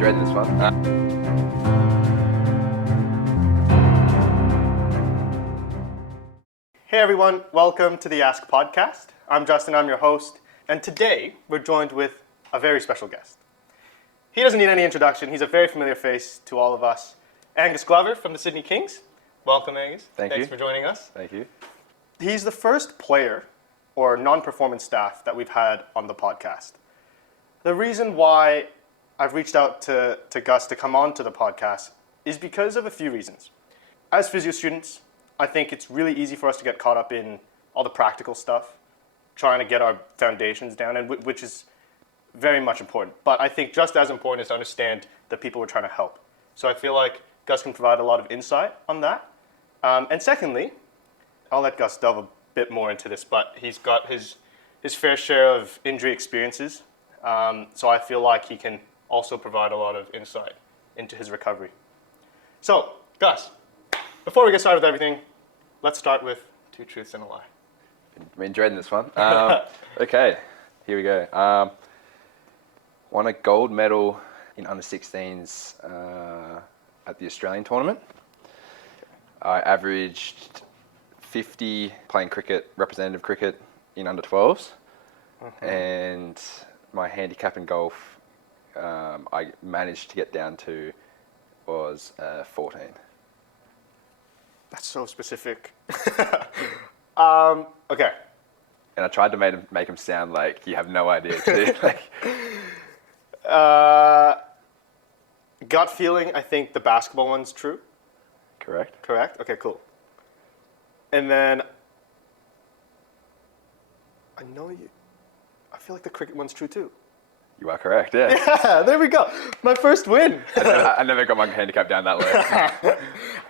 Dreading this one. Hey everyone, welcome to the Ask Podcast. I'm Justin, I'm your host, and today we're joined with a very special guest. He doesn't need any introduction, he's a very familiar face to all of us. Angus Glover from the Sydney Kings. Welcome, Angus. Thanks for joining us. Thank you. He's the first player or non-performance staff that we've had on the podcast. The reason why I've reached out to Gus to come on to the podcast is because of a few reasons. As physio students, I think it's really easy for us to get caught up in all the practical stuff, trying to get our foundations down, and which is very much important. But I think just as important is to understand the people we're trying to help. So I feel like Gus can provide a lot of insight on that. And secondly, I'll let Gus delve a bit more into this, but he's got his fair share of injury experiences. So I feel like he can also provide a lot of insight into his recovery. So, Gus, before we get started with everything, let's start with two truths and a lie. Been dreading this one. Okay, here we go. Won a gold medal in under 16s at the Australian tournament. I averaged 50 playing cricket, representative cricket in under 12s, and my handicap in golf I managed to get down to was 14. That's so specific. Okay. And I tried to make him sound like you have no idea too. Gut feeling, I think the basketball one's true. Correct. Correct? Okay, cool. And then, I feel like the cricket one's true too. You are correct, yeah. Yeah, there we go. My first win. I never got my handicap down that low.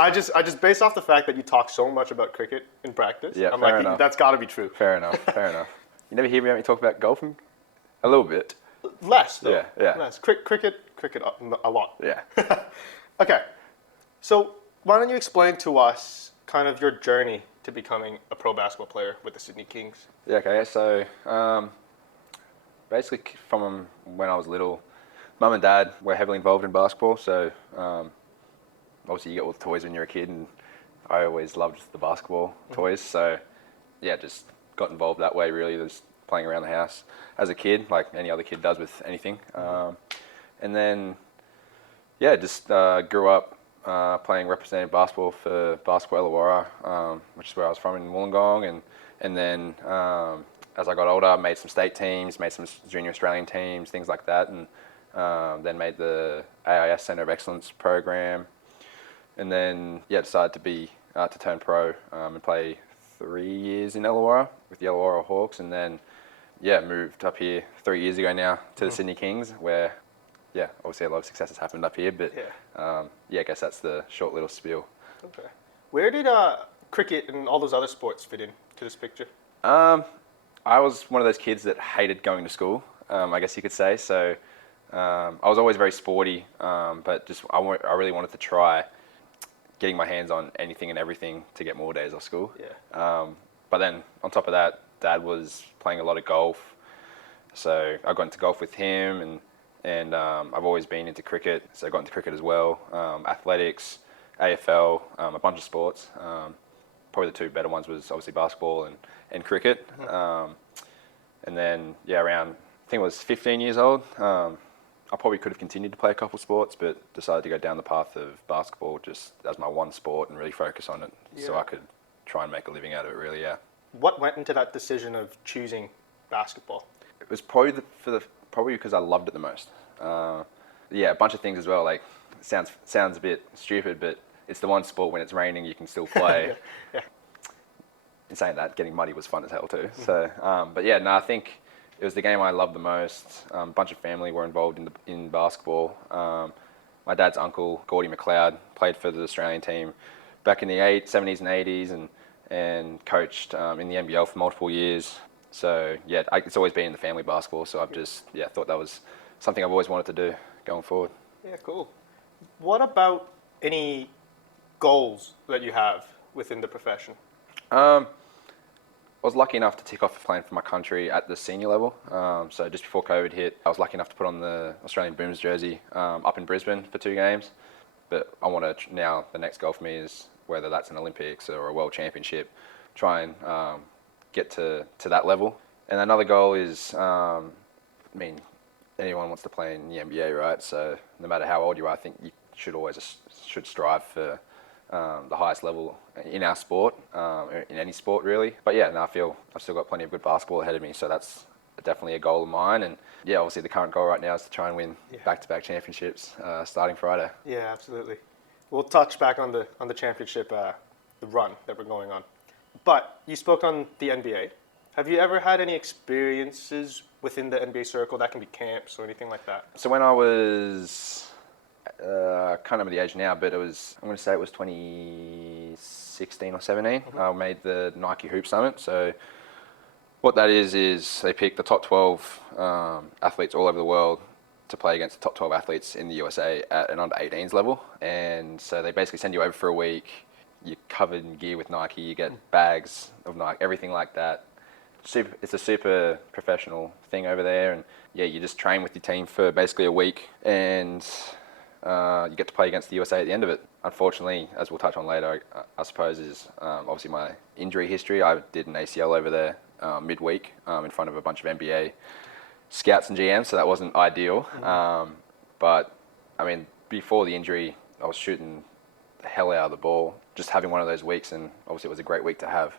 I just based off the fact that you talk so much about cricket in practice, Yeah, I'm fair like, enough. that's got to be true. Fair enough. You never hear me talk about golfing? A little bit. Less, though. Yeah. Less. Cricket a lot. Yeah. Okay, so why don't you explain to us kind of your journey to becoming a pro basketball player with the Sydney Kings? Yeah, okay. So basically from when I was little, Mum and Dad were heavily involved in basketball. So obviously you get all the toys when you're a kid, and I always loved the basketball toys. So yeah, just got involved that way really, just playing around the house as a kid, like any other kid does with anything. And then, yeah, just grew up playing representative basketball for Basketball Illawarra, which is where I was from in Wollongong. And then as I got older, I made some state teams, made some junior Australian teams, things like that. And then made the AIS Centre of Excellence program. And then, yeah, decided to turn pro and play 3 years in Illawarra with the Illawarra Hawks. And then, yeah, moved up here 3 years ago now to the Sydney Kings, where, yeah, obviously a lot of success has happened up here, but yeah, I guess that's the short little spiel. Okay. Where did cricket and all those other sports fit into this picture? I was one of those kids that hated going to school, I guess you could say. So I was always very sporty, but just I really wanted to try getting my hands on anything and everything to get more days off school. Yeah. But then on top of that, Dad was playing a lot of golf, so I got into golf with him, and I've always been into cricket, so I got into cricket as well, athletics, AFL, a bunch of sports. Probably the two better ones was obviously basketball and cricket. And then, yeah, around, I think I was 15 years old, I probably could have continued to play a couple of sports, but decided to go down the path of basketball just as my one sport and really focus on it, so I could try and make a living out of it, really, yeah. What went into that decision of choosing basketball? It was probably probably because I loved it the most. Yeah, a bunch of things as well. Like, sounds a bit stupid, but it's the one sport when it's raining you can still play. Yeah. In saying that, getting muddy was fun as hell too. So, but yeah, no, I think it was the game I loved the most. A bunch of family were involved in basketball. My dad's uncle, Gordy McLeod, played for the Australian team back in the 70s and 80s, and coached in the NBL for multiple years. So yeah, it's always been in the family basketball. So I've just thought that was something I've always wanted to do going forward. Yeah, cool. What about any goals that you have within the profession? was lucky enough to tick off playing for my country at the senior level. So just before COVID hit, I was lucky enough to put on the Australian Booms jersey up in Brisbane for 2 games. But I want to now, the next goal for me is whether that's an Olympics or a World Championship, try and get to that level. And another goal is, anyone wants to play in the NBA, right? So no matter how old you are, I think you should strive for the highest level in our sport, in any sport really. But yeah, I feel I've still got plenty of good basketball ahead of me, so that's definitely a goal of mine. And yeah, obviously the current goal right now is to try and win back-to-back championships starting Friday. Yeah, absolutely. We'll touch back on the championship, the run that we're going on. But you spoke on the NBA. Have you ever had any experiences within the NBA circle? That can be camps or anything like that. So when I was, I can't remember the age now, but I'm going to say it was 2016 or 17. I made the Nike Hoop Summit. So what that is they pick the top 12 athletes all over the world to play against the top 12 athletes in the USA at an under 18s level. And so they basically send you over for a week. You're covered in gear with Nike. You get bags of Nike, everything like that. It's a super professional thing over there, and yeah, you just train with your team for basically a week, and you get to play against the USA at the end of it. Unfortunately, as we'll touch on later, I suppose is obviously my injury history. I did an ACL over there midweek in front of a bunch of NBA scouts and GMs, so that wasn't ideal. But I mean, before the injury, I was shooting the hell out of the ball, just having one of those weeks, and obviously it was a great week to have.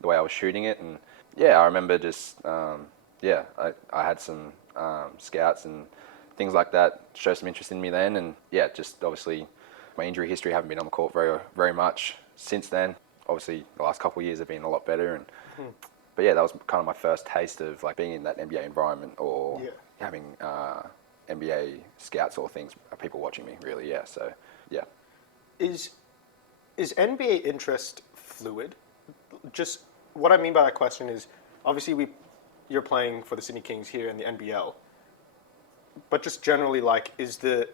The way I was shooting it, and yeah, I remember just I had some scouts and things like that show some interest in me then, and yeah, just obviously my injury history, haven't been on the court very very much since then. Obviously the last couple of years have been a lot better, and but yeah, that was kind of my first taste of like being in that NBA environment or having NBA scouts or things, people watching me really. Yeah, so yeah. Is NBA interest fluid? Just what I mean by that question is, obviously you're playing for the Sydney Kings here in the NBL, but just generally, like, is the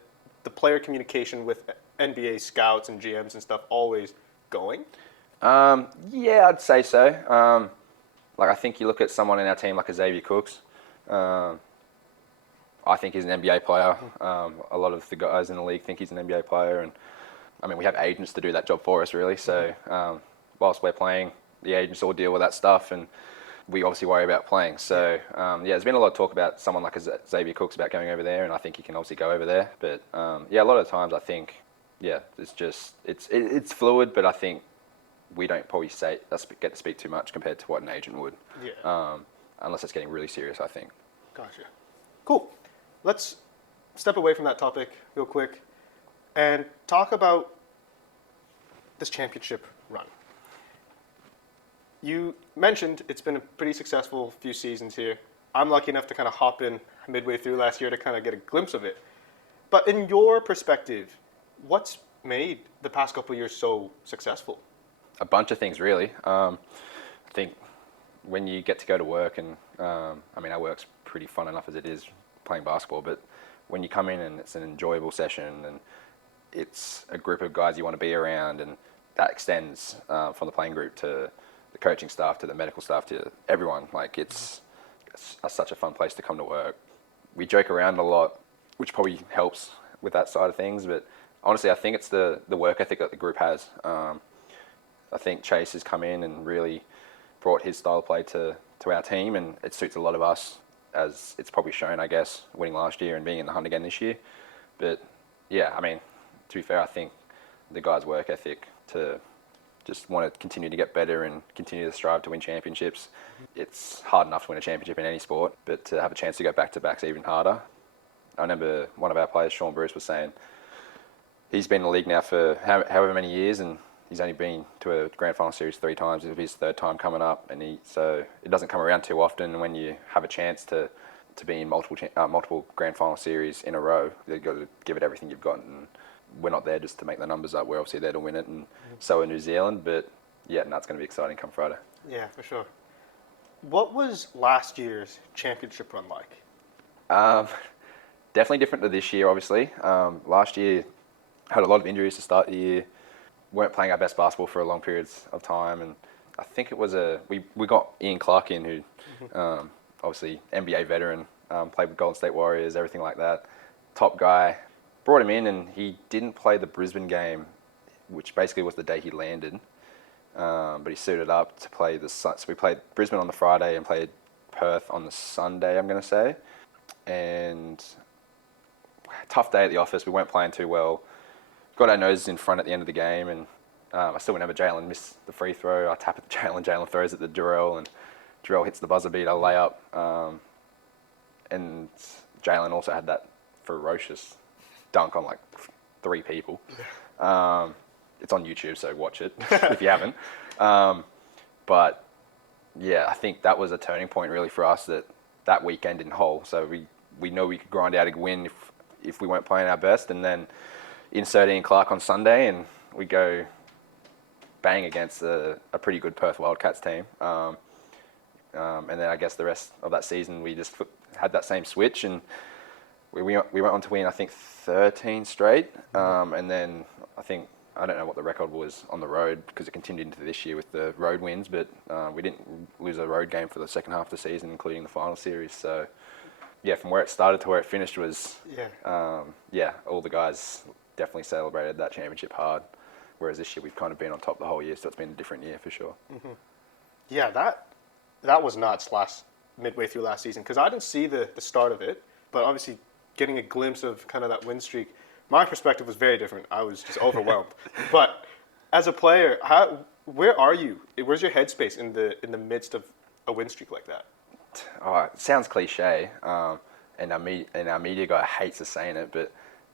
player communication with NBA scouts and GMs and stuff always going? Yeah, I'd say so. Like, I think you look at someone in our team like a Xavier Cooks. I think he's an NBA player. A lot of the guys in the league think he's an NBA player, and I mean, we have agents to do that job for us, really. So whilst we're playing, the agents all deal with that stuff, and we obviously worry about playing. So there's been a lot of talk about someone like Xavier Cooks about going over there, and I think he can obviously go over there. But a lot of times I think, it's fluid, but I think we don't probably get to speak too much compared to what an agent would. Unless it's getting really serious, I think. Gotcha. Cool. Let's step away from that topic real quick and talk about this championship run. You mentioned it's been a pretty successful few seasons here. I'm lucky enough to kind of hop in midway through last year to kind of get a glimpse of it. But in your perspective, what's made the past couple of years so successful? A bunch of things, really. I think when you get to go to work, and our work's pretty fun enough as it is playing basketball, but when you come in and it's an enjoyable session and it's a group of guys you want to be around, and that extends from the playing group to the coaching staff to the medical staff to everyone. Like, it's such a fun place to come to work. We joke around a lot, which probably helps with that side of things, but honestly I think it's the work ethic that the group has. I think Chase has come in and really brought his style of play to our team, and it suits a lot of us, as it's probably shown, I guess, winning last year and being in the hunt again this year. But yeah, I mean, to be fair, I think the guys' work ethic to just want to continue to get better and continue to strive to win championships. It's hard enough to win a championship in any sport, but to have a chance to go back-to-back's even harder. I remember one of our players, Sean Bruce, was saying he's been in the league now for however many years, and he's only been to a grand final series 3 times. It'll be his 3rd time coming up, and so it doesn't come around too often when you have a chance to be in multiple grand final series in a row. You've got to give it everything you've got, and we're not there just to make the numbers up. We're obviously there to win it, and so are New Zealand. But yeah, it's going to be exciting come Friday. Yeah, for sure. What was last year's championship run like? Definitely different to this year, obviously. Last year had a lot of injuries to start the year. Weren't playing our best basketball for a long periods of time, and I think it was we got Ian Clark in, who obviously NBA veteran, played with Golden State Warriors, everything like that. Top guy. Brought him in, and he didn't play the Brisbane game, which basically was the day he landed. But he suited up to play so we played Brisbane on the Friday and played Perth on the Sunday, I'm going to say. And tough day at the office. We weren't playing too well. Got our noses in front at the end of the game, and I still remember Jalen missed the free throw. I tap at the Jalen throws at the Jarrell, and Jarrell hits the buzzer beater layup. And Jalen also had that ferocious dunk on like 3 people. It's on YouTube, so watch it if you haven't. But yeah, I think that was a turning point really for us, that weekend in Hull. So we know we could grind out a win if we weren't playing our best, and then insert Ian Clark on Sunday, and we go bang against a pretty good Perth Wildcats team. And then I guess the rest of that season we just had that same switch, and we went on to win, I think, 13 straight. And then I don't know what the record was on the road, because it continued into this year with the road wins, but we didn't lose a road game for the second half of the season, including the final series. So yeah, from where it started to where it finished was, all the guys definitely celebrated that championship hard. Whereas this year we've kind of been on top the whole year, so it's been a different year for sure. Mm-hmm. Yeah, that was nuts midway through last season, because I didn't see the start of it, but obviously getting a glimpse of kind of that win streak, my perspective was very different. I was just overwhelmed. But as a player, where are you? Where's your headspace in the midst of a win streak like that? Oh, it sounds cliche, and our media guy hates us saying it, but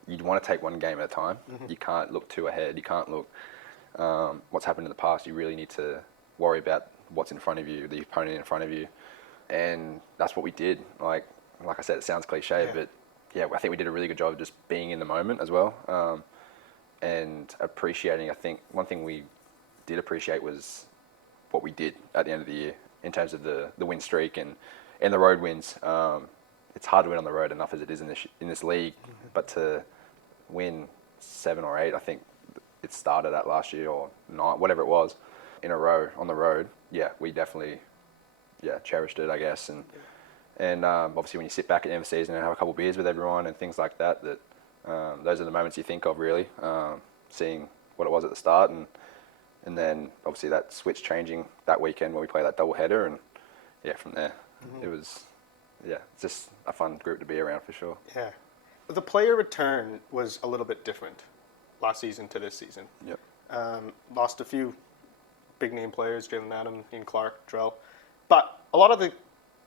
you'd want to take one game at a time. Mm-hmm. You can't look too ahead. You can't look what's happened in the past. You really need to worry about what's in front of you, the opponent in front of you, and that's what we did. Like I said, it sounds cliche, but yeah, I think we did a really good job of just being in the moment as well, and appreciating. I think one thing we did appreciate was what we did at the end of the year in terms of the win streak and the road wins. It's hard to win on the road enough as it is in this league, but to win 7 or 8, I think it started at last year, or 9, whatever it was, in a row on the road. Yeah, we definitely cherished it, I guess, and obviously when you sit back at the end of the season and have a couple of beers with everyone and things like that, those are the moments you think of really, seeing what it was at the start, and then obviously that switch changing that weekend when we played that double header, and from there it was it's just a fun group to be around for sure. Yeah. The player return was a little bit different last season to this season. Yep. Lost a few big name players, Jalen Adams, Ian Clark, Drell, but a lot of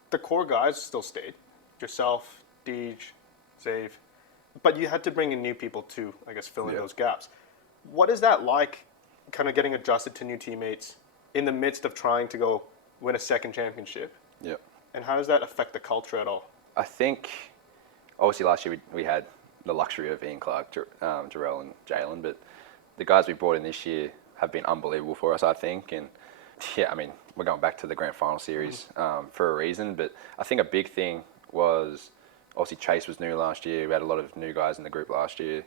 the core guys still stayed. Yourself, Deej, Zave, but you had to bring in new people to, I guess, fill in those gaps. What is that like, kind of getting adjusted to new teammates in the midst of trying to go win a second championship? Yep. And how does that affect the culture at all? I think, obviously last year we had the luxury of Ian Clark, Jarrell and Jalen, but the guys we brought in this year have been unbelievable for us, I think. And I mean, we're going back to the grand final series for a reason, but I think a big thing was, obviously Chase was new last year. We had a lot of new guys in the group last year.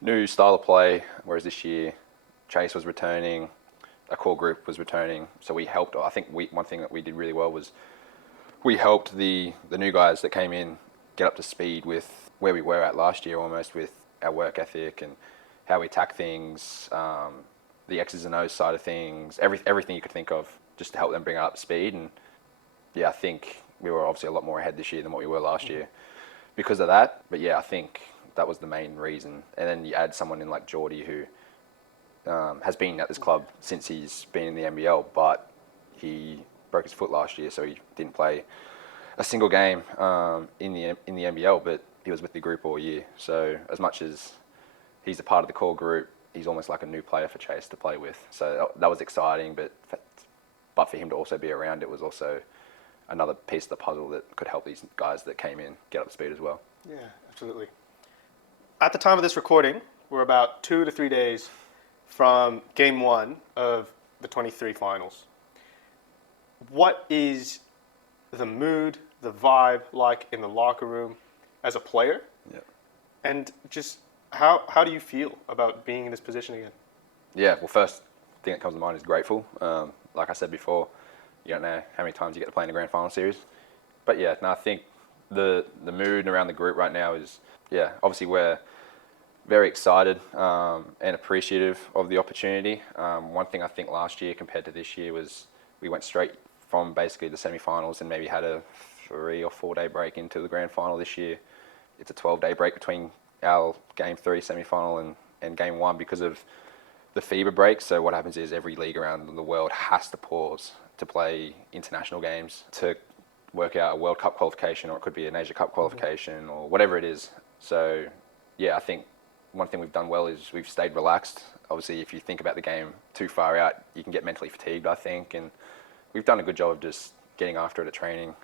New style of play, whereas this year Chase was returning, a core group was returning, so we helped. I think one thing that we did really well was we helped the new guys that came in get up to speed with where we were at last year, almost with our work ethic and how we attack things, the X's and O's side of things, everything you could think of, just to help them bring it up to speed. And I think we were obviously a lot more ahead this year than what we were last year because of that. But I think that was the main reason. And then you add someone in like Geordie, who has been at this club since he's been in the NBL, but he broke his foot last year, so he didn't play a single game in the NBL, but he was with the group all year. So as much as he's a part of the core group, he's almost like a new player for Chase to play with. So that was exciting, but for him to also be around, it was also another piece of the puzzle that could help these guys that came in get up to speed as well. Yeah, absolutely. At the time of this recording, we're about 2 to 3 days from Game 1 of the 23 finals. What is the mood, the vibe like in the locker room as a player? Yeah. And just how do you feel about being in this position again? Yeah, well, first thing that comes to mind is grateful. like I said before, you don't know how many times you get to play in a grand final series. But yeah, no, I think the mood around the group right now is, yeah, obviously we're very excited and appreciative of the opportunity. One thing I think last year compared to this year was we went straight from basically the semi-finals and maybe had a 3 or 4 day break into the grand final. This year it's a 12-day break between our game 3 semi-final and game 1 because of the FIBA break. So what happens is every league around the world has to pause to play international games to work out a World Cup qualification, or it could be an Asia Cup qualification, or whatever it is. So yeah, I think one thing we've done well is we've stayed relaxed. Obviously, if you think about the game too far out, you can get mentally fatigued, I think, and we've done a good job of just getting after it at training,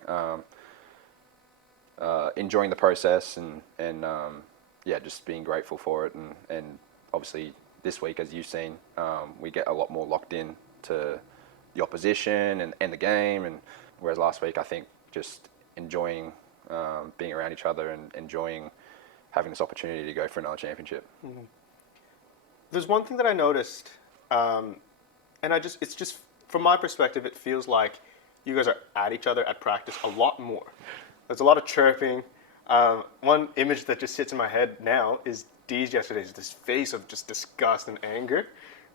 enjoying the process, and yeah, just being grateful for it. And obviously this week, as you've seen, we get a lot more locked in to the opposition and the game, and whereas last week I think just enjoying being around each other and enjoying having this opportunity to go for another championship. Mm-hmm. There's one thing that I noticed, and it's just from my perspective, it feels like you guys are at each other at practice a lot more. There's a lot of chirping. One image that just sits in my head now is Dee's yesterday's this face of just disgust and anger.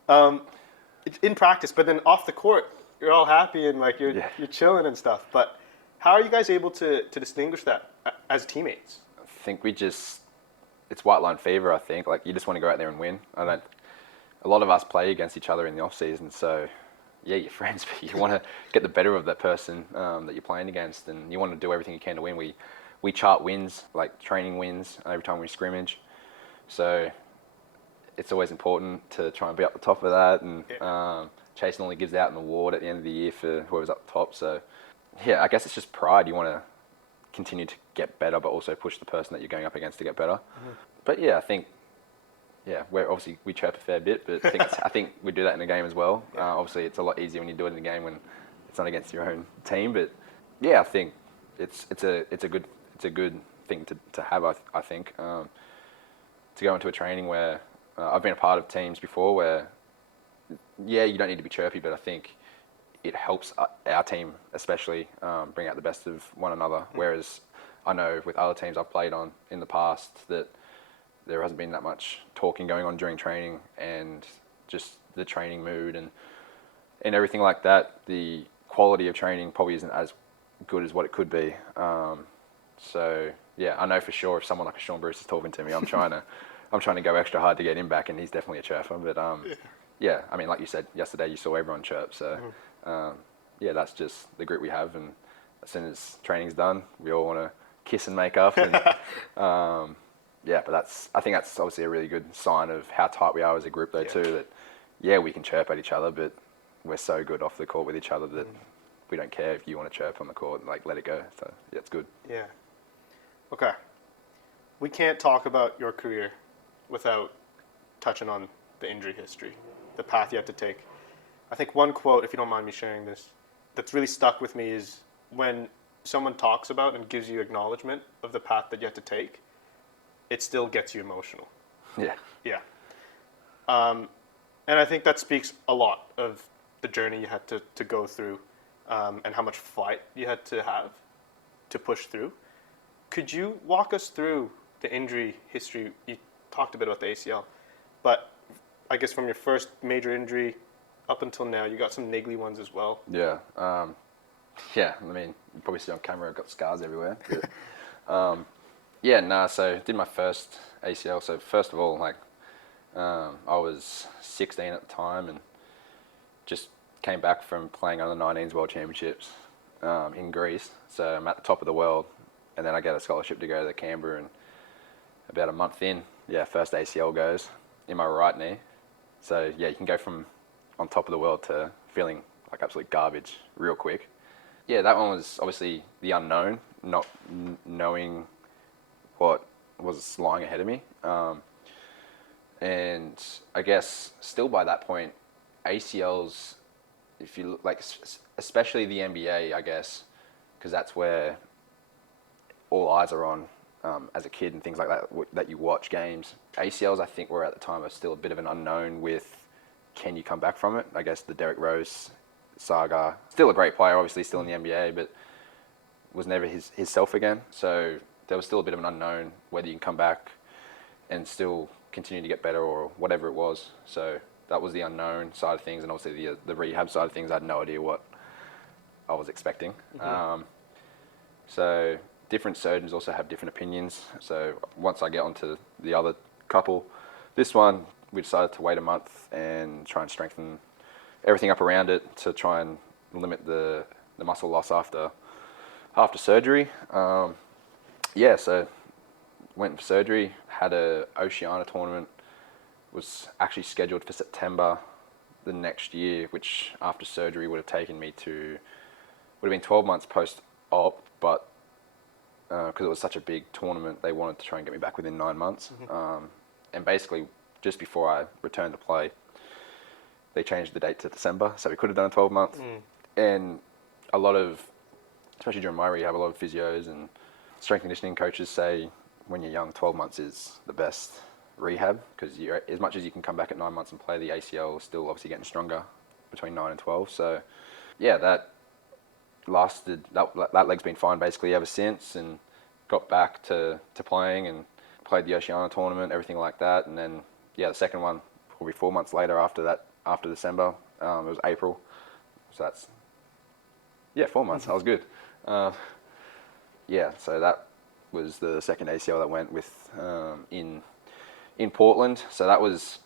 In practice, but then off the court, you're all happy and like you're chilling and stuff. But how are you guys able to distinguish that as teammates? I think it's white line fever. I think like you just want to go out there and win. A lot of us play against each other in the off season, so yeah, you're friends, but you want to get the better of that person that you're playing against, and you want to do everything you can to win. We chart wins, like training wins, every time we scrimmage. So it's always important to try and be up the top of that. And Chase normally gives out an award at the end of the year for whoever's up the top. So yeah, I guess it's just pride. You want to continue to get better, but also push the person that you're going up against to get better. Mm-hmm. But yeah, I think, we chirp a fair bit, but I think we do that in the game as well. Yeah. Obviously, it's a lot easier when you do it in the game when it's not against your own team. But yeah, I think it's a good thing to have. I think to go into a training where I've been a part of teams before where you don't need to be chirpy, but I think it helps our team especially bring out the best of one another. Mm-hmm. Whereas I know with other teams I've played on in the past that there hasn't been that much talking going on during training, and just the training mood and everything like that. The quality of training probably isn't as good as what it could be. So yeah, I know for sure if someone like a Sean Bruce is talking to me, I'm trying to go extra hard to get him back, and he's definitely a chirper. But yeah, I mean, like you said yesterday, you saw everyone chirp. So yeah, that's just the group we have, and as soon as training's done, we all want to kiss and make up. And yeah, but I think that's obviously a really good sign of how tight we are as a group, though, too. That yeah, we can chirp at each other, but we're so good off the court with each other that we don't care if you want to chirp on the court, like let it go. So yeah, it's good. Yeah. Okay. We can't talk about your career without touching on the injury history, the path you had to take. I think one quote, if you don't mind me sharing this, that's really stuck with me is when someone talks about and gives you acknowledgement of the path that you had to take, it still gets you emotional. Yeah. Yeah. And I think that speaks a lot of the journey you had to go through and how much fight you had to have to push through. Could you walk us through the injury history? You talked a bit about the ACL, but I guess from your first major injury up until now, you got some niggly ones as well. Yeah. Yeah, I mean, you probably see on camera I've got scars everywhere. But, so did my first ACL. So first of all, like, I was 16 at the time and just came back from playing under 19s World Championships in Greece. So I'm at the top of the world, and then I get a scholarship to go to Canberra, and about a month in, first ACL goes in my right knee. So yeah, you can go from on top of the world to feeling like absolute garbage real quick. Yeah, that one was obviously the unknown, not knowing what was lying ahead of me. And I guess still by that point, ACLs, if you look like, especially the NBA, I guess, because that's where all eyes are on as a kid and things like that you watch games. ACLs, I think, were at the time still a bit of an unknown with can you come back from it? I guess the Derrick Rose saga. Still a great player, obviously, still in the NBA, but was never his self again. So there was still a bit of an unknown whether you can come back and still continue to get better or whatever it was. So that was the unknown side of things, and obviously the rehab side of things, I had no idea what I was expecting. So different surgeons also have different opinions. So once I get onto the other couple, this one, we decided to wait a month and try and strengthen everything up around it to try and limit the muscle loss after surgery. So went for surgery, had a Oceania tournament, was actually scheduled for September the next year, which after surgery would have been 12 months post-op, but because it was such a big tournament, they wanted to try and get me back within 9 months. And basically, just before I returned to play, they changed the date to December, so we could have done a 12-month. And a lot of, especially during my rehab, a lot of physios and strength conditioning coaches say when you're young, 12 months is the best rehab, because as much as you can come back at 9 months and play, the ACL is still obviously getting stronger between 9 and 12. So yeah, that leg's been fine basically ever since, and got back to playing and played the Oceania tournament, everything like that. And then the second one probably 4 months later after December, it was April, so that's 4 months. That was good. So that was the second ACL that went with in Portland. So that was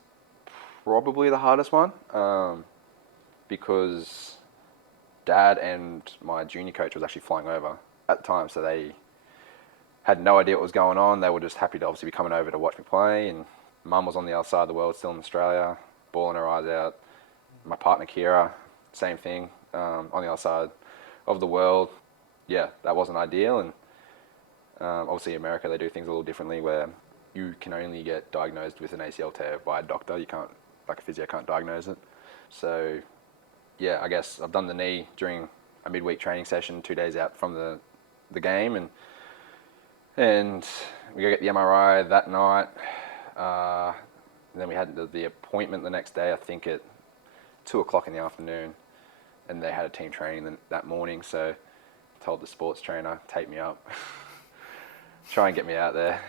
probably the hardest one, because Dad and my junior coach was actually flying over at the time, so they had no idea what was going on. They were just happy to obviously be coming over to watch me play, and Mum was on the other side of the world, still in Australia, bawling her eyes out. My partner Kira, same thing, on the other side of the world. Yeah, that wasn't ideal, and obviously in America they do things a little differently, where you can only get diagnosed with an ACL tear by a doctor. You can't, like a physio can't diagnose it. So yeah, I guess I've done the knee during a midweek training session, 2 days out from the game, and we go get the MRI that night. And then we had the appointment the next day, I think at 2:00 in the afternoon, and they had a team training that morning. So I told the sports trainer, take me up, try and get me out there.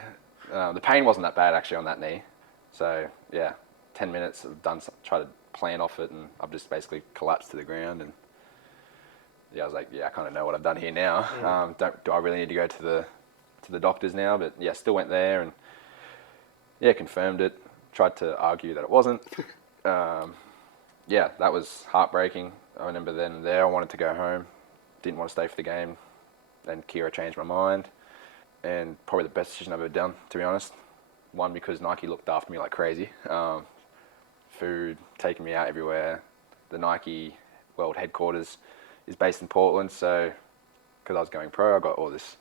The pain wasn't that bad actually on that knee. So yeah, 10 minutes I've tried to plan off it, and I've just basically collapsed to the ground. And I was like, I kind of know what I've done here now. Do I really need to go to the doctors now? But still went there and confirmed it. Tried to argue that it wasn't. That was heartbreaking. I remember then and there I wanted to go home. Didn't want to stay for the game. Then Kira changed my mind. And probably the best decision I've ever done, to be honest. One, because Nike looked after me like crazy. Food, taking me out everywhere. The Nike World Headquarters is based in Portland, so because I was going pro, I got all this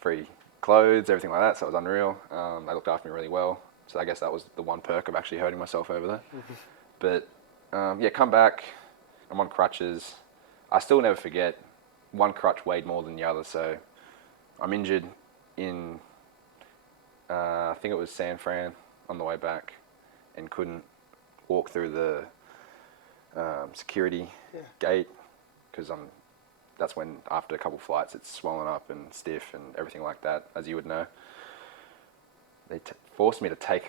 free clothes, everything like that, so it was unreal. They looked after me really well, so I guess that was the one perk of actually hurting myself over there. But come back, I'm on crutches. I still never forget, one crutch weighed more than the other, so I'm injured in, I think it was San Fran on the way back, and couldn't walk through the security gate, because that's when after a couple flights it's swollen up and stiff and everything like that, as you would know. They forced me to take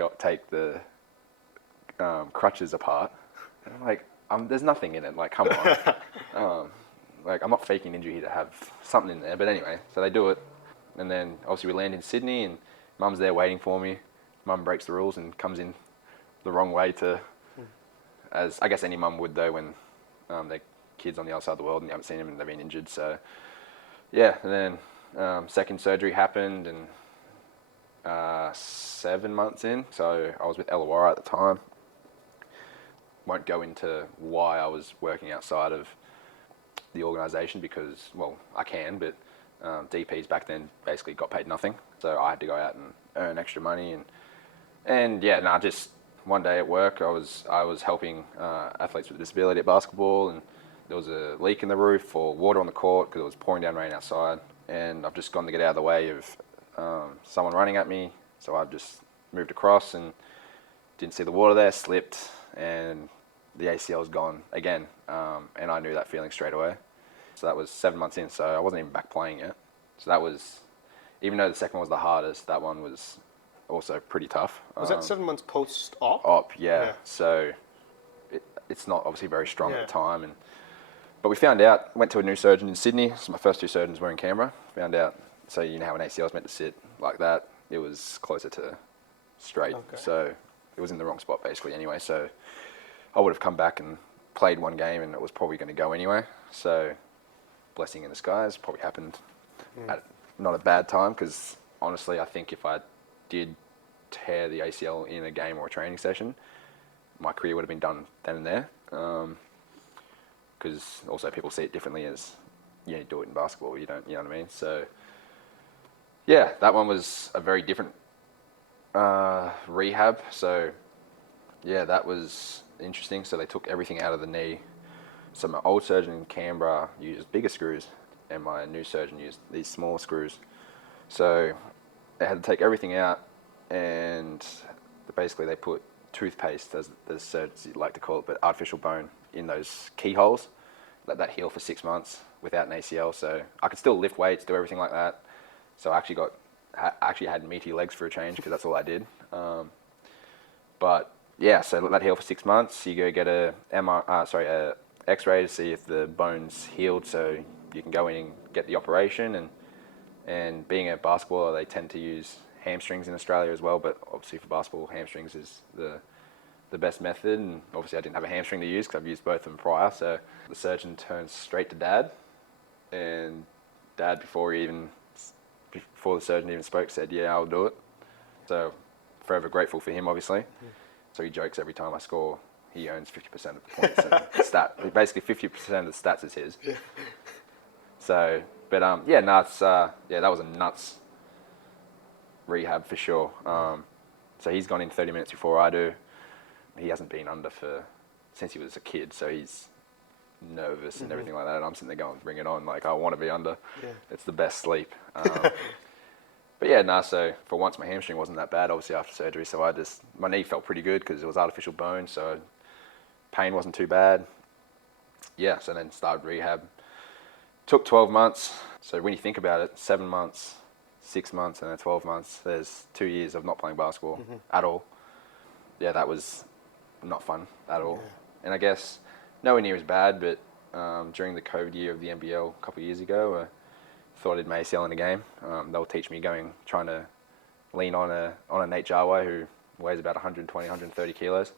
the crutches apart, and I'm like, there's nothing in it, like, come on. Like, I'm not faking injury here to have something in there, but anyway, so they do it, and then obviously we land in Sydney, and Mum's there waiting for me. Mum breaks the rules and comes in the wrong way as I guess any mum would though, when their kid's on the other side of the world and you haven't seen them and they've been injured. So and then second surgery happened, and 7 months in, so I was with Illawarra at the time. Won't go into why I was working outside of the organisation, because, well, I can, but DPs back then basically got paid nothing, so I had to go out and earn extra money, just one day at work, I was helping athletes with a disability at basketball, and there was a leak in the roof or water on the court because it was pouring down rain outside, and I've just gone to get out of the way of someone running at me, so I just moved across and didn't see the water there, slipped, and the ACL is gone again, and I knew that feeling straight away. So that was 7 months in, so I wasn't even back playing yet. So that was, even though the second one was the hardest, that one was also pretty tough. Was that 7 months post-op? Op, yeah. So it's not obviously very strong at the time, but we found out. Went to a new surgeon in Sydney. So my first two surgeons were in Canberra. Found out. So you know how an ACL is meant to sit like that. It was closer to straight. Okay. So it was in the wrong spot basically anyway. So I would have come back and played one game, and it was probably going to go anyway. So blessing in disguise, probably happened at not a bad time, because honestly I think if I did tear the ACL in a game or a training session, my career would have been done then and there, because also people see it differently as, you know, you do it in basketball, you don't, you know what I mean? So yeah, that one was a very different rehab. So yeah, that was interesting. So they took everything out of the knee. So my old surgeon in Canberra used bigger screws, and my new surgeon used these smaller screws. So they had to take everything out, and basically they put toothpaste, as the surgeons like to call it, but artificial bone in those keyholes. Let that heal for 6 months without an ACL. So I could still lift weights, do everything like that. So I actually had meaty legs for a change, because that's all I did. But yeah, so let that heal for 6 months. You go get a X-ray to see if the bone's healed, so you can go in and get the operation. And being a basketballer, they tend to use hamstrings in Australia as well, but obviously for basketball, hamstrings is the best method. And obviously I didn't have a hamstring to use because I've used both of them prior. So the surgeon turned straight to Dad, and Dad, before the surgeon even spoke, said, "Yeah, I'll do it." So forever grateful for him, obviously. So he jokes every time I score, he owns 50% of the points. And basically 50% of the stats is his. So, but that was a nuts rehab for sure. So he's gone in 30 minutes before I do. He hasn't been under since he was a kid, so he's nervous and everything like that. And I'm sitting there going, "Bring it on!" Like, I want to be under. Yeah. It's the best sleep. But yeah, so for once my hamstring wasn't that bad, obviously after surgery. So my knee felt pretty good because it was artificial bone, so pain wasn't too bad. Yeah, so then started rehab. Took 12 months. So when you think about it, 7 months, 6 months, and then 12 months, there's 2 years of not playing basketball at all. Yeah, that was not fun at all. And I guess nowhere near as bad, but during the COVID year of the NBL a couple of years ago, thought I did my ACL in a game. They'll teach me trying to lean on a Nate Jarway who weighs about 120, 130 kilos.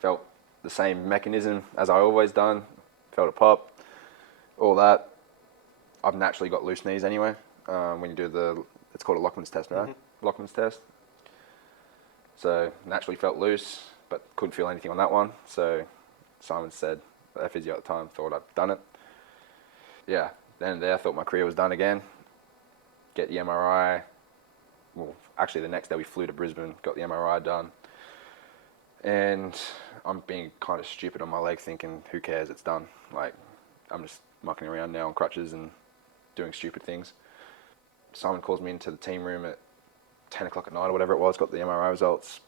Felt the same mechanism as I always done. Felt a pop, all that. I've naturally got loose knees anyway. When you do it's called a Lockman's test, right? Lockman's test. So naturally felt loose, but couldn't feel anything on that one. So Simon said, our physio at the time, thought I'd done it. Yeah, then and there, I thought my career was done again. Get the MRI. Well, actually the next day we flew to Brisbane, got the MRI done. And I'm being kind of stupid on my leg, thinking, who cares, it's done. Like, I'm just mucking around now on crutches and doing stupid things. Simon calls me into the team room at 10 o'clock at night or whatever it was, got the MRI results.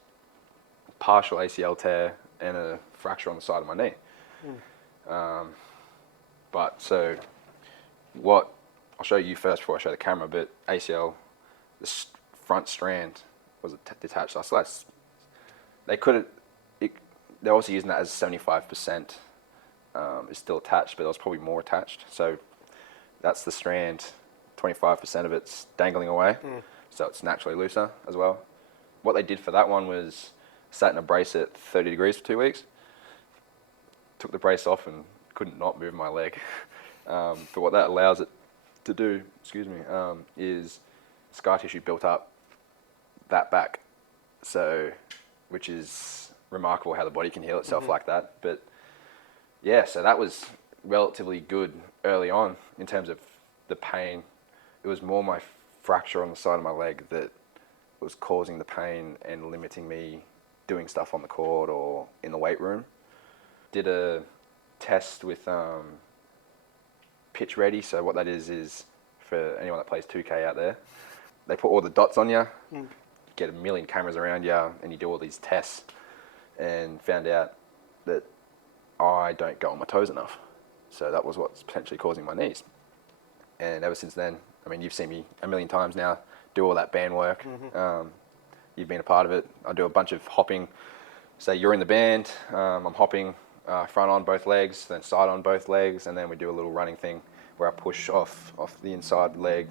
Partial ACL tear and a fracture on the side of my knee. But so I'll show you first before I show the camera, but ACL, the front strand was detached. So they're also using that as 75% is still attached, but it was probably more attached. So that's the strand, 25% of it's dangling away, so it's naturally looser as well. What they did for that one was sat in a brace at 30 degrees for 2 weeks, took the brace off and couldn't not move my leg. But what that allows it to do, is scar tissue built up that back. So, which is remarkable how the body can heal itself like that. But yeah, so that was relatively good early on in terms of the pain. It was more my fracture on the side of my leg that was causing the pain and limiting me doing stuff on the court or in the weight room. Did a test with Pitch Ready. So what that is for anyone that plays 2K out there, they put all the dots on you, get a million cameras around you, and you do all these tests. and found out that I don't go on my toes enough. So that was what's potentially causing my knees. And ever since then, I mean, you've seen me a million times now do all that band work. You've been a part of it. I do a bunch of hopping. Say you're in the band, I'm hopping front on both legs, then side on both legs, and then we do a little running thing where I push off the inside leg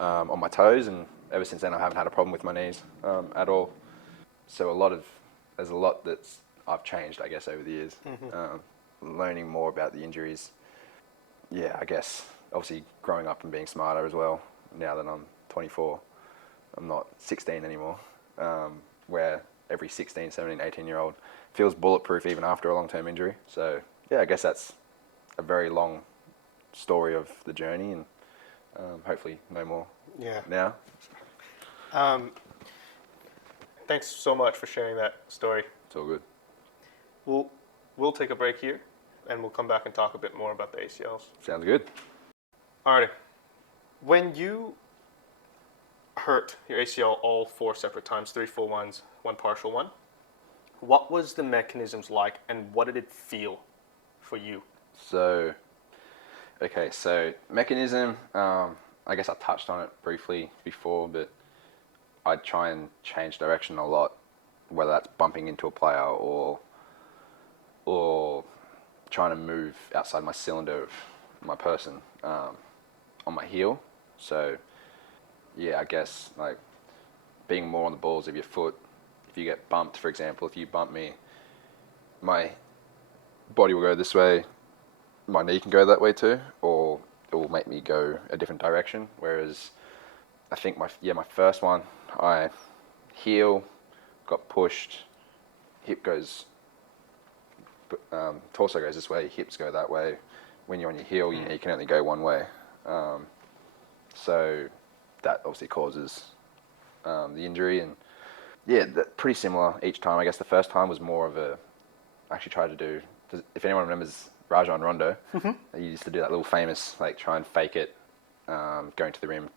on my toes. And ever since then, I haven't had a problem with my knees at all. So there's a lot that's I've changed, I guess, over the years. Learning more about the injuries. Yeah, I guess obviously growing up and being smarter as well. Now that I'm 24, I'm not 16 anymore. Where every 16, 17, 18-year-old feels bulletproof even after a long-term injury. So yeah, I guess that's a very long story of the journey, and hopefully no more. Yeah. Now. Thanks so much for sharing that story. It's all good. We'll take a break here, and we'll come back and talk a bit more about the ACLs. Sounds good. Alrighty. When you hurt your ACL all 4 separate times, 3 full ones, 1 partial one, what was the mechanisms like, and what did it feel for you? So mechanism, I guess I touched on it briefly before, but I try and change direction a lot, whether that's bumping into a player or trying to move outside my cylinder of my person on my heel. So yeah, I guess like being more on the balls of your foot. If you get bumped, for example, if you bump me, my body will go this way, my knee can go that way too, or it will make me go a different direction. Whereas I think my first one, I heel, got pushed, hip goes, torso goes this way, hips go that way. When you're on your heel, you can only go one way. So that obviously causes the injury. And yeah, pretty similar each time. I guess the first time was more of I actually tried to do, if anyone remembers Rajon Rondo, he used to do that little famous, like try and fake it, going to the rim,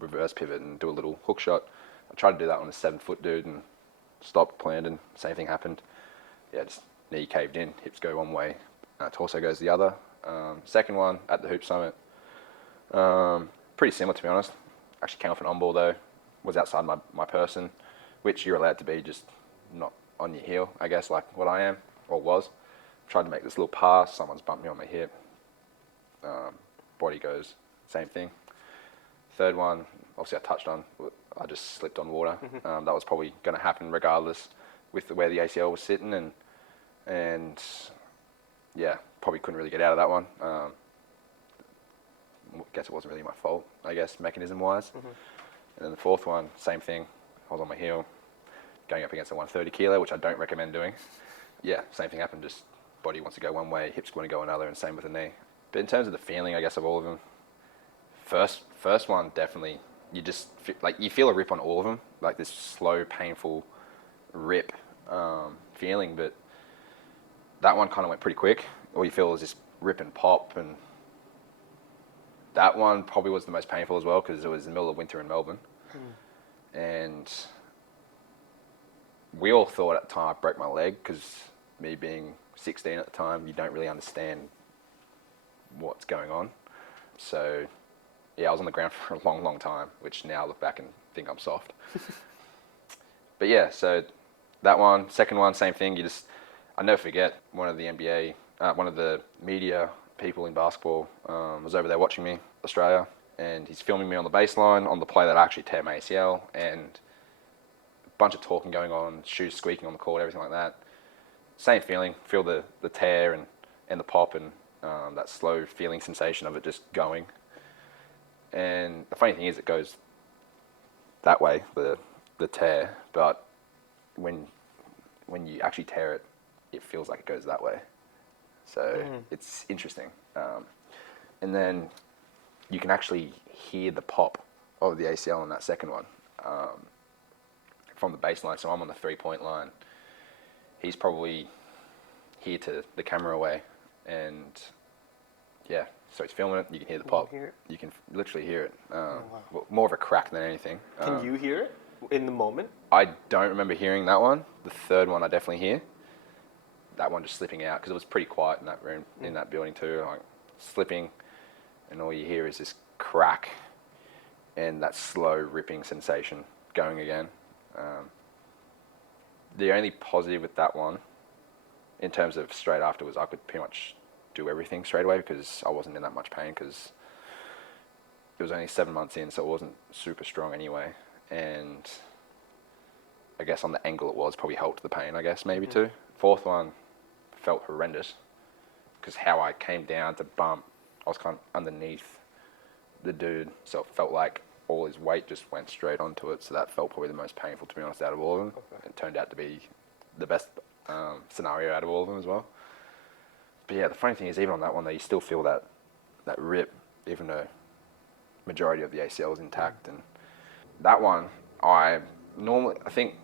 reverse pivot and do a little hook shot. I tried to do that on a 7-foot dude and stopped, landed, same thing happened. Yeah, just knee caved in, hips go one way, torso goes the other. Second one at the Hoop Summit, pretty similar to be honest. Actually came off an on-ball though, was outside my person, which you're allowed to be, just not on your heel, I guess, like what I am, or was. Tried to make this little pass, someone's bumped me on my hip, body goes, same thing. Third one, obviously I touched on, I just slipped on water. That was probably going to happen regardless with where the ACL was sitting, and yeah, probably couldn't really get out of that one. Guess it wasn't really my fault, I guess, mechanism-wise. And then the fourth one, same thing. I was on my heel, going up against a 130 kilo, which I don't recommend doing. Yeah, same thing happened, just body wants to go one way, hips want to go another, and same with the knee. But in terms of the feeling, I guess, of all of them, first one, definitely, you feel a rip on all of them, like this slow, painful rip feeling, but that one kind of went pretty quick. All you feel is this rip and pop, and that one probably was the most painful as well because it was in the middle of winter in Melbourne. And we all thought at the time I broke my leg because me being 16 at the time, you don't really understand what's going on. So yeah, I was on the ground for a long, long time, which now I look back and think I'm soft. But yeah, so that one, second one, same thing. I never forget, one of the media people in basketball was over there watching me, Australia, and he's filming me on the baseline on the play that I actually tear my ACL, and a bunch of talking going on, shoes squeaking on the court, everything like that. Same feeling, feel the tear and the pop and that slow feeling sensation of it just going. And the funny thing is it goes that way, the tear, but when you actually tear it, it feels like it goes that way. So it's interesting. And then you can actually hear the pop of the ACL in that second one from the baseline. So I'm on the 3-point line. He's probably here to the camera away. And yeah, so he's filming it. You can hear the pop. You hear it? You can literally hear it. Wow. Well, more of a crack than anything. Can you hear it? in the moment? I don't remember hearing that one. The third one I definitely hear. That one just slipping out because it was pretty quiet in that room, in that building too. Like slipping, and all you hear is this crack and that slow ripping sensation going again. The only positive with that one, in terms of straight after, was I could pretty much do everything straight away because I wasn't in that much pain because it was only 7 months in, so it wasn't super strong anyway. And I guess on the angle it was probably helped the pain, I guess, maybe too. Fourth one felt horrendous because how I came down to bump, I was kind of underneath the dude, so it felt like all his weight just went straight onto it, so that felt probably the most painful, to be honest, out of all of them. Okay. It turned out to be the best scenario out of all of them as well. But yeah, the funny thing is, even on that one, though, you still feel that rip, even though majority of the ACL is intact. And that one, I think,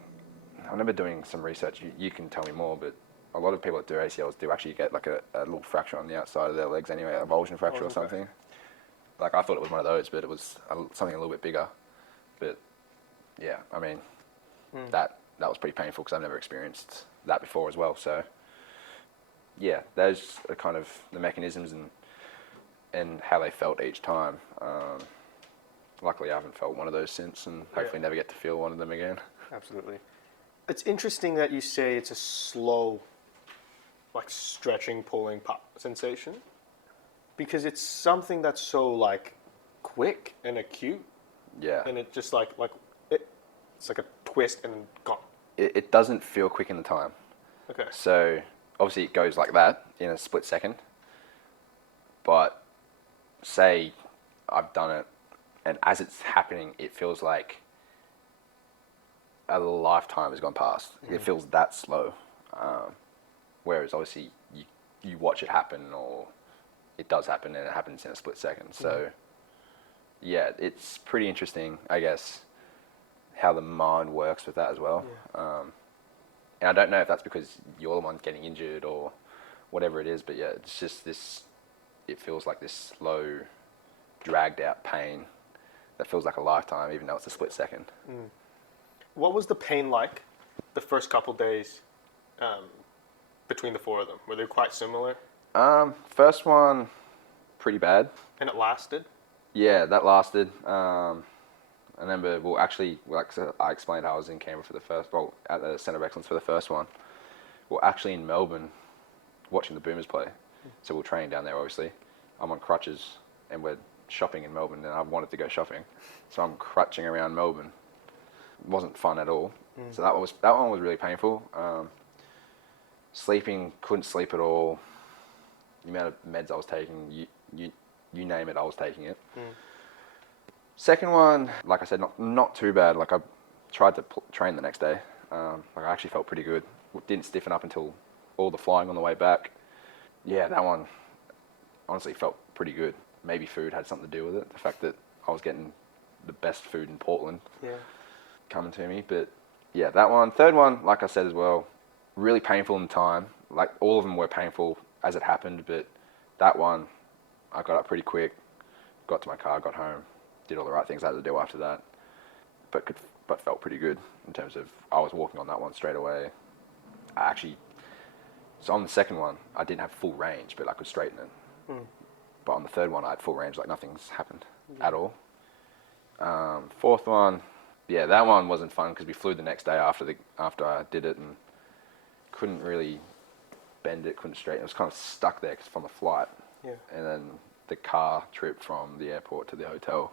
I remember doing some research, you can tell me more, but a lot of people that do ACLs do actually get like a little fracture on the outside of their legs anyway, a avulsion fracture or something. Like I thought it was one of those, but it was something a little bit bigger. But yeah, I mean, that was pretty painful because I've never experienced that before as well. So yeah, those are kind of the mechanisms and how they felt each time. Luckily, I haven't felt one of those since, and hopefully never get to feel one of them again. Absolutely. It's interesting that you say it's a slow, like stretching, pulling pop sensation, because it's something that's so like quick and acute. Yeah. And it just it's like a twist and gone. It doesn't feel quick in the time. Okay. So obviously it goes like that in a split second. But say I've done it, and as it's happening, it feels like a lifetime has gone past. It feels that slow. Whereas obviously you watch it happen, or it does happen, and it happens in a split second. So yeah, it's pretty interesting, I guess, how the mind works with that as well. And I don't know if that's because you're the one getting injured or whatever it is, but yeah, it's just this, it feels like this slow, dragged out pain that feels like a lifetime, even though it's a split second. What was the pain like the first couple days between the four of them? Were they quite similar? First one, pretty bad. And it lasted? Yeah, that lasted. I remember, I explained how I was in Canberra for the first, at the Centre of Excellence for the first one. We're actually in Melbourne watching the Boomers play. So we're training down there, obviously. I'm on crutches, and we're shopping in Melbourne, and I wanted to go shopping. So I'm crutching around Melbourne. It wasn't fun at all. So that one was really painful. Sleeping, couldn't sleep at all. The amount of meds I was taking, you name it, I was taking it. Second one, like I said, not too bad. Like I tried to train the next day. I actually felt pretty good. Didn't stiffen up until all the flying on the way back. Yeah, that one honestly felt pretty good. Maybe food had something to do with it. The fact that I was getting the best food in Portland coming to me. But yeah, that one. Third one, like I said as well, really painful in time. Like all of them were painful as it happened, but that one, I got up pretty quick, got to my car, got home, did all the right things I had to do after that, but felt pretty good in terms of I was walking on that one straight away. So on the second one, I didn't have full range, but I could straighten it. But on the third one, I had full range, like nothing's happened at all. Fourth one, yeah, that one wasn't fun because we flew the next day after I did it and couldn't really bend it, couldn't straighten it. It was kind of stuck there from the flight. And then the car trip from the airport to the hotel,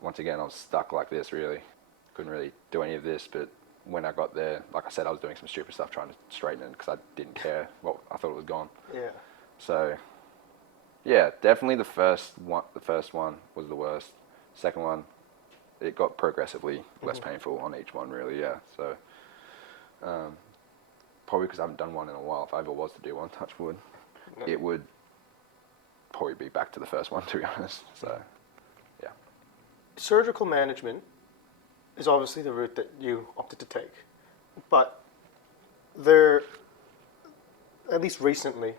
once again, I was stuck like this, really. Couldn't really do any of this, but when I got there, like I said, I was doing some stupid stuff trying to straighten it because I didn't care. Well, I thought it was gone. So, yeah, definitely the first one was the worst. Second one, it got progressively less painful on each one, really, yeah. So, probably because I haven't done one in a while. If I ever was to do one, touch wood, it would probably be back to the first one, to be honest. So, yeah. Surgical management is obviously the route that you opted to take, but there, at least recently,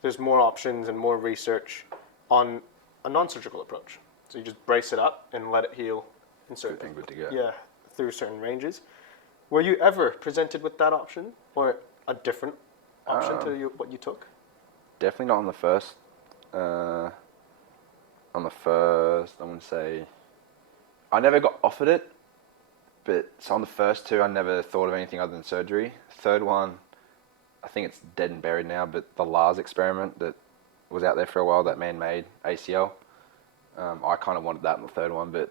there's more options and more research on a non-surgical approach. So you just brace it up and let it heal in certain Good to go. Yeah, through certain ranges. Were you ever presented with that option or a different option to what you took? Definitely not on the first. I wouldn't say. I never got offered it, but so on the first two, I never thought of anything other than surgery. Third one, I think it's dead and buried now, but the Lars experiment that was out there for a while, that man-made ACL, I kind of wanted that in the third one, but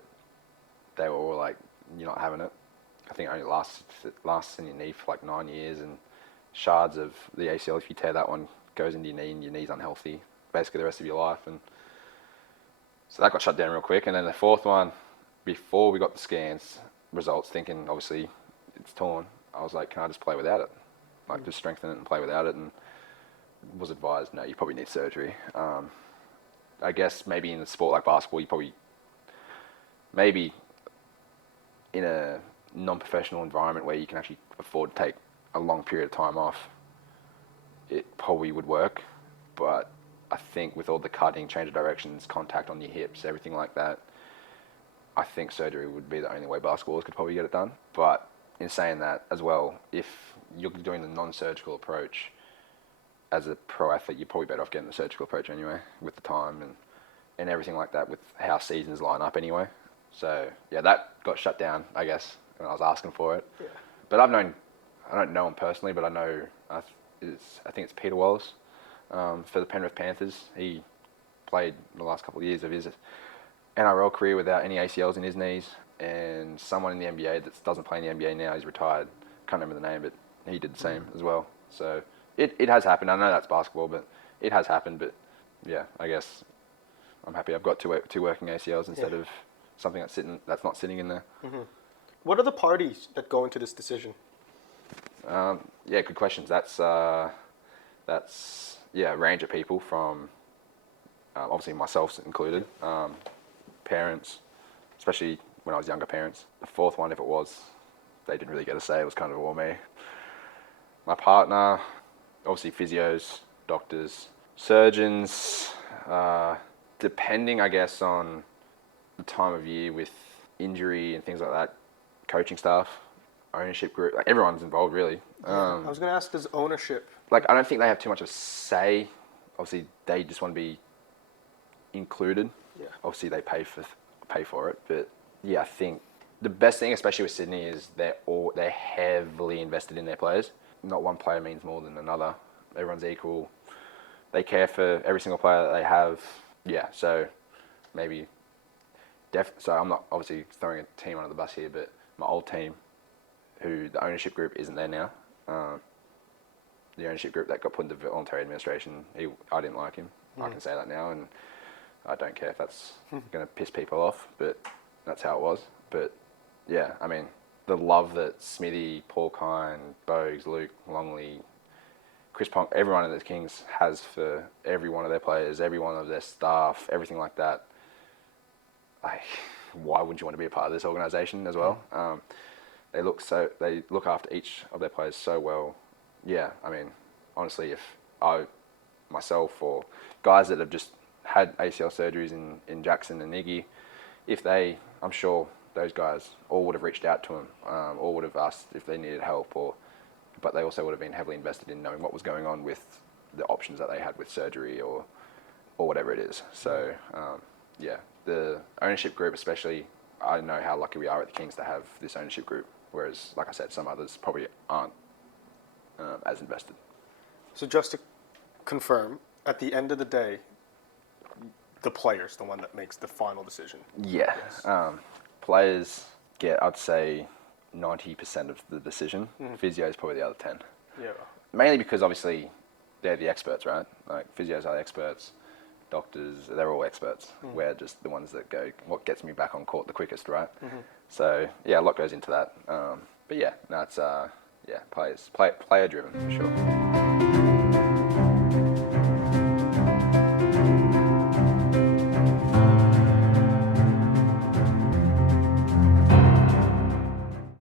they were all like, "You're not having it." I think it only lasts in your knee for like 9 years, and shards of the ACL, if you tear that one, goes into your knee, and your knee's unhealthy basically the rest of your life. And so that got shut down real quick. And then the fourth one, before we got the scans results, thinking obviously it's torn, I was like, can I just play without it? Like just strengthen it and play without it, and was advised, no, you probably need surgery. I guess maybe in a sport like basketball, you probably, maybe in a non-professional environment where you can actually afford to take a long period of time off, it probably would work. But I think with all the cutting, change of directions, contact on your hips, everything like that, I think surgery would be the only way basketballers could probably get it done. But in saying that as well, if you're doing the non-surgical approach as a pro athlete, you're probably better off getting the surgical approach anyway, with the time and everything like that, with how seasons line up anyway. So yeah, that got shut down, I guess, when I was asking for it. Yeah. But I don't know him personally, but I know, I think it's Peter Wallace, for the Penrith Panthers. He played the last couple of years of his NRL career without any ACLs in his knees, and someone in the NBA that doesn't play in the NBA now, he's retired, can't remember the name, but he did the same as well. So it has happened. I know that's basketball, but it has happened. But yeah, I guess I'm happy I've got two working ACLs instead of something that's not sitting in there. Mm-hmm. What are the parties that go into this decision? Yeah, good questions. That's a range of people from obviously myself included, parents, especially when I was younger, parents. The fourth one, if it was, they didn't really get a say. It was kind of all me. My partner, obviously physios, doctors, surgeons, depending, I guess, on the time of year with injury and things like that, coaching staff, ownership group, like everyone's involved really. I was going to ask, does ownership... Like, I don't think they have too much of a say. Obviously, they just want to be included. Yeah. Obviously, they pay for it, but yeah, I think the best thing, especially with Sydney, is they're heavily invested in their players. Not one player means more than another. Everyone's equal. They care for every single player that they have. Yeah, so maybe... So I'm not obviously throwing a team under the bus here, but my old team, who the ownership group isn't there now. The ownership group that got put into voluntary administration, I didn't like him. I can say that now, and I don't care if that's going to piss people off, but that's how it was. But yeah, I mean, the love that Smithy, Paul Kine, Bogues, Luke, Longley, Chris Ponk, everyone at the Kings has for every one of their players, every one of their staff, everything like that. Why wouldn't you want to be a part of this organisation as well? They look after each of their players so well. Yeah, I mean, honestly, if myself or guys that have just had ACL surgeries in Jackson and Iggy, I'm sure those guys all would have reached out to him, or would have asked if they needed help, but they also would have been heavily invested in knowing what was going on with the options that they had with surgery or whatever it is. So, yeah, the ownership group especially, I know how lucky we are at the Kings to have this ownership group, whereas, like I said, some others probably aren't as invested. So just to confirm, at the end of the day, the player's the one that makes the final decision. Yeah. Yes. Players get, I'd say, 90% of the decision. Physio is probably the other 10. Yeah. Mainly because obviously they're the experts, right? Like physios are the experts, doctors, they're all experts. We're just the ones that go, what gets me back on court the quickest, right? So yeah, a lot goes into that. But yeah, no, it's player driven for sure.